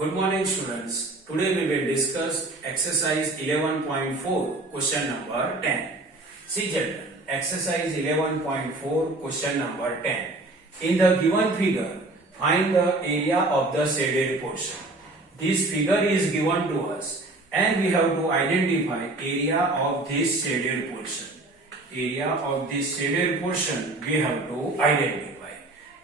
Good morning students. Today we will discuss exercise 11.4 question number 10. See children, exercise 11.4 question number 10. In the given figure, find the area of the shaded portion. This figure is given to us and we have to identify area of this shaded portion. Area of this shaded portion we have to identify.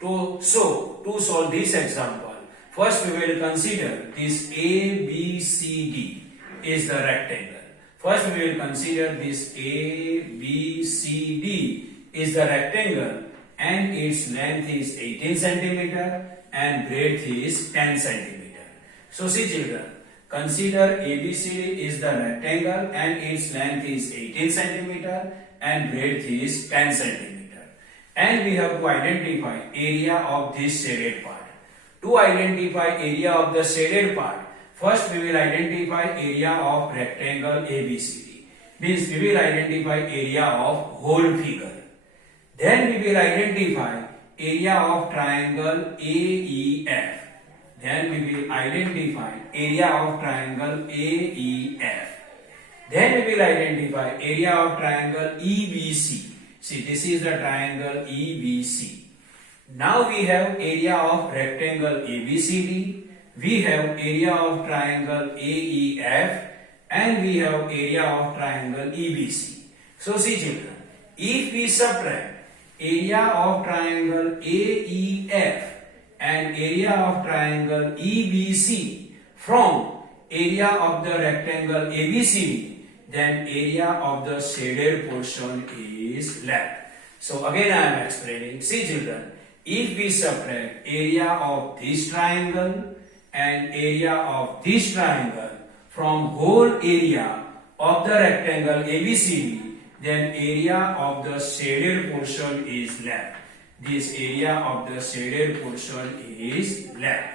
To solve this example, first we will consider this ABCD is the rectangle. First we will consider this ABCD is the rectangle and its length is 18 centimeter and breadth is 10 centimeter. So see children, consider ABCD is the rectangle and its length is 18 centimeter and breadth is 10 centimeter. And we have to identify area of this shaded part. To identify area of the shaded part, first we will identify area of rectangle ABCD. Means we will identify area of whole figure. Then we will identify area of triangle AEF. Then we will identify area of triangle AEF. Then we will identify area of triangle EBC. See, this is the triangle EBC. Now we have area of rectangle ABCD, we have area of triangle AEF, and we have area of triangle EBC. So see children, if we subtract area of triangle AEF and area of triangle EBC from area of the rectangle ABCD, then area of the shaded portion is left. So again I am explaining. See children, if we subtract area of this triangle and area of this triangle from whole area of the rectangle ABCD, then area of the shaded portion is left. This area of the shaded portion is left.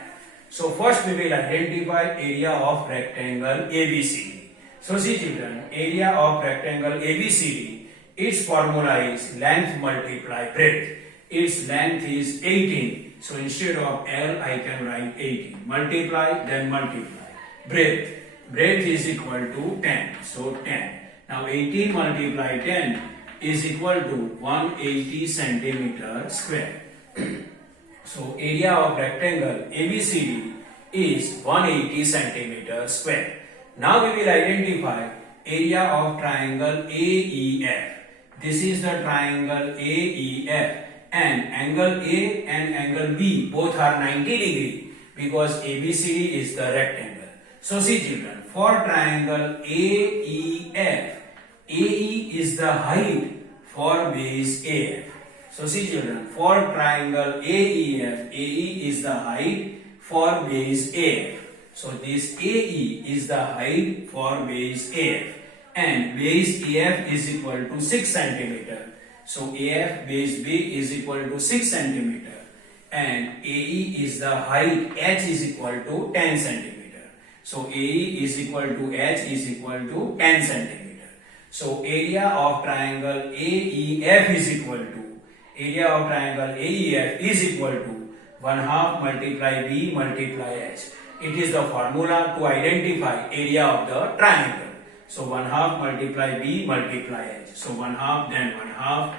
So first we will identify area of rectangle ABCD. So see children, area of rectangle ABCD, its formula is length multiply breadth. Its length is 18. So instead of L, I can write 18. Multiply, then multiply. Breadth. Breadth is equal to 10. So 10. Now 18 multiply 10 is equal to 180 centimeter square. So area of rectangle ABCD is 180 centimeter square. Now we will identify area of triangle AEF. This is the triangle AEF. And angle A and angle B both are 90 degree because ABCD is the rectangle. So see children, for triangle AEF, AE is the height for base AF. So see children, for triangle AEF, AE is the height for base AF. So this AE is the height for base AF and base AF is equal to 6 centimeter. So AF base B is equal to 6 centimeter and AE is the height, H is equal to 10 centimeter. So AE is equal to H is equal to 10 centimeter. So area of triangle AEF is equal to, area of triangle AEF is equal to 1/2 multiply B multiply H. It is the formula to identify area of the triangle. So 1/2 multiply B multiply H. So 1/2 then 1/2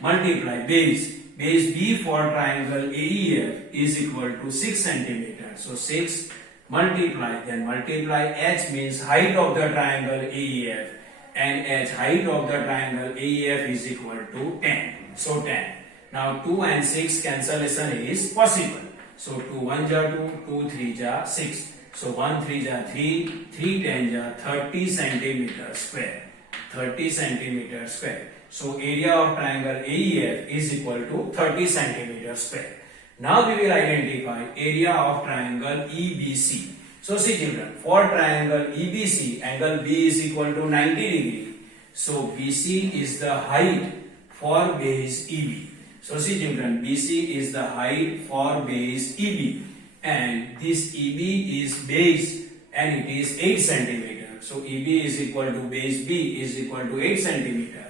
multiply base. Base B for triangle AEF is equal to 6 centimeter. So 6 multiply then multiply H means height of the triangle AEF and H height of the triangle AEF is equal to 10. So 10. Now 2 and 6 cancellation is possible. So 2 1 ja 2, 2 3 ja 6. So 1 3 ja 3, 3 10 ja 30 centimeter square. 30 centimeter square. So area of triangle AEF is equal to 30 centimeter square. Now we will identify area of triangle EBC. So see children, for triangle EBC, angle B is equal to 90 degree. So BC is the height for base EB. So see children, BC is the height for base EB and this EB is base and it is 8 centimeter. So EB is equal to base B is equal to 8 centimeter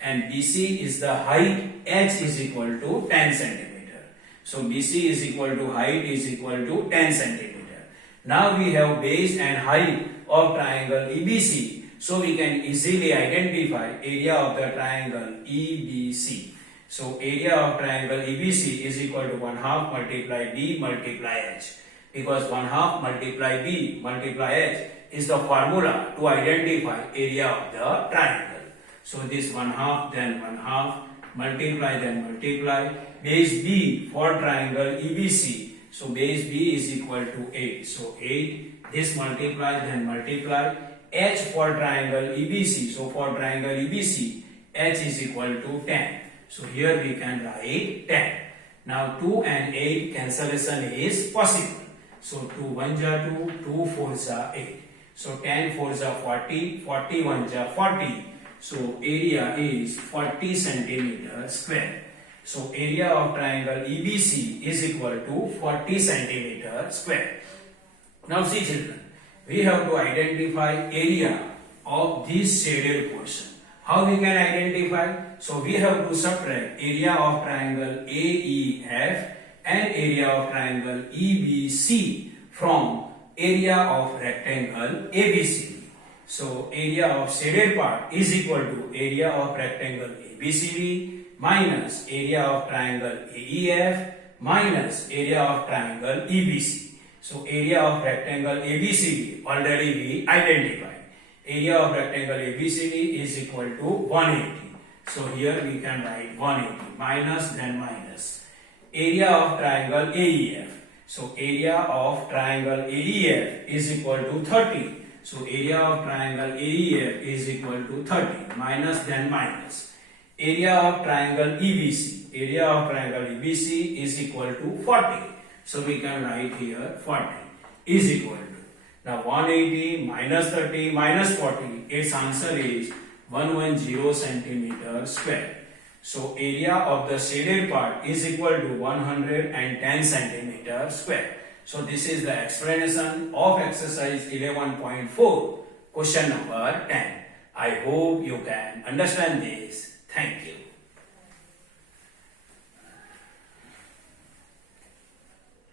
and BC is the height, H is equal to 10 centimeter. So BC is equal to height is equal to 10 centimeter. Now we have base and height of triangle EBC. So we can easily identify area of the triangle EBC. So area of triangle EBC is equal to 1/2 multiply B multiply H. Because 1/2 multiply B multiply H is the formula to identify area of the triangle. So this 1/2 then 1/2 multiply then multiply base B for triangle EBC. So base B is equal to 8. So 8 this multiply then multiply H for triangle EBC. So for triangle EBC H is equal to 10. So here we can write 10. Now 2 and 8 cancellation is possible. So 2 1 ja 2, 2 4 ja 8. So 10 4 ja 40, 41 ja 40. So area is 40 centimeter square. So area of triangle EBC is equal to 40 centimeter square. Now see children, we have to identify area of this shaded portion. How we can identify? So we have to subtract area of triangle AEF and area of triangle EBC from area of rectangle ABCD. So area of shaded part is equal to area of rectangle ABCD minus area of triangle AEF minus area of triangle EBC. So area of rectangle ABCD already we identified. Area of rectangle ABCD is equal to 180. So here we can write 180 minus then minus. Area of triangle AEF. So area of triangle AEF is equal to 30. So area of triangle AEF is equal to 30 minus then minus. Area of triangle EBC. Area of triangle EBC is equal to 40. So we can write here 40 is equal to. Now 180 minus 30 minus 40, its answer is 110 centimeter square. So area of the shaded part is equal to 110 centimeter square. So this is the explanation of exercise 11.4, question number 10. I hope you can understand this. Thank you.